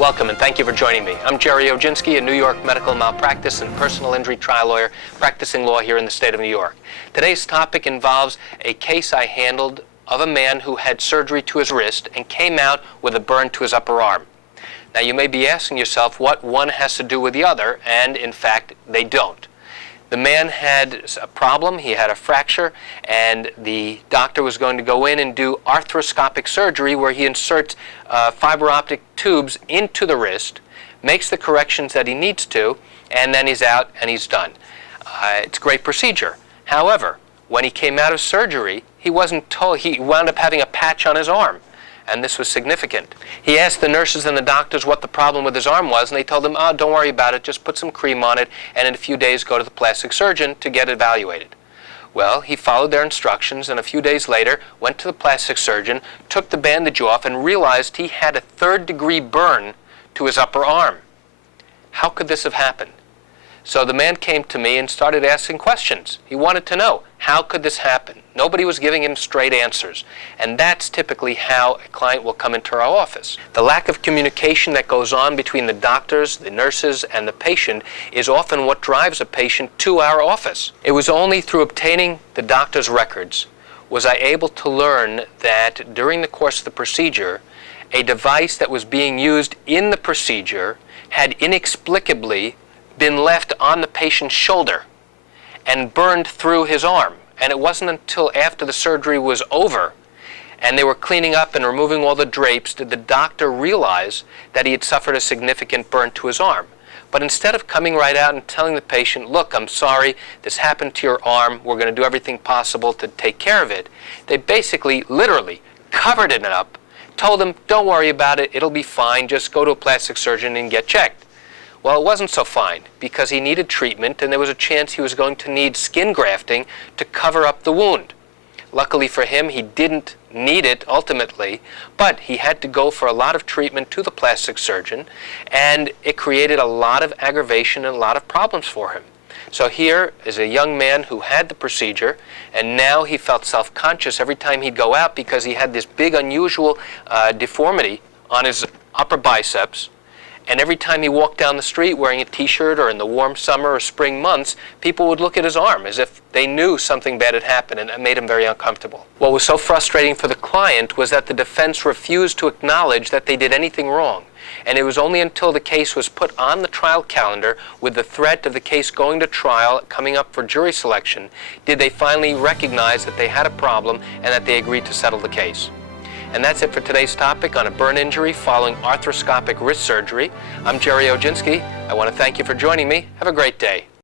Welcome and thank you for joining me. I'm Jerry Oginski, a New York medical malpractice and personal injury trial lawyer practicing law here in the state of New York. Today's topic involves a case I handled of a man who had surgery to his wrist and came out with a burn to his upper arm. Now you may be asking yourself what one has to do with the other, and in fact they don't. The man had a problem, he had a fracture, and the doctor was going to go in and do arthroscopic surgery where he inserts fiber optic tubes into the wrist, makes the corrections that he needs to, and then he's out and he's done. It's a great procedure. However, when he came out of surgery, he wasn't told, he wound up having a patch on his arm. And this was significant. He asked the nurses and the doctors what the problem with his arm was, and they told him, oh, don't worry about it, just put some cream on it, and in a few days go to the plastic surgeon to get evaluated. Well, he followed their instructions, and a few days later went to the plastic surgeon, took the bandage off, and realized he had a third-degree burn to his upper arm. How could this have happened? So the man came to me and started asking questions. He wanted to know, how could this happen? Nobody was giving him straight answers. And that's typically how a client will come into our office. The lack of communication that goes on between the doctors, the nurses, and the patient is often what drives a patient to our office. It was only through obtaining the doctor's records was I able to learn that during the course of the procedure, a device that was being used in the procedure had inexplicably been left on the patient's shoulder and burned through his arm. And it wasn't until after the surgery was over and they were cleaning up and removing all the drapes did the doctor realize that he had suffered a significant burn to his arm. But instead of coming right out and telling the patient, look, I'm sorry, this happened to your arm, we're going to do everything possible to take care of it, they basically, literally, covered it up, told him, don't worry about it, it'll be fine, just go to a plastic surgeon and get checked. Well, it wasn't so fine because he needed treatment and there was a chance he was going to need skin grafting to cover up the wound. Luckily for him, he didn't need it ultimately, but he had to go for a lot of treatment to the plastic surgeon, and it created a lot of aggravation and a lot of problems for him. So here is a young man who had the procedure, and now he felt self-conscious every time he'd go out because he had this big unusual deformity on his upper biceps. And every time he walked down the street wearing a t-shirt or in the warm summer or spring months, people would look at his arm as if they knew something bad had happened, and it made him very uncomfortable. What was so frustrating for the client was that the defense refused to acknowledge that they did anything wrong. And it was only until the case was put on the trial calendar with the threat of the case going to trial, coming up for jury selection, did they finally recognize that they had a problem and that they agreed to settle the case. And that's it for today's topic on a burn injury following arthroscopic wrist surgery. I'm Jerry Oginski. I want to thank you for joining me. Have a great day.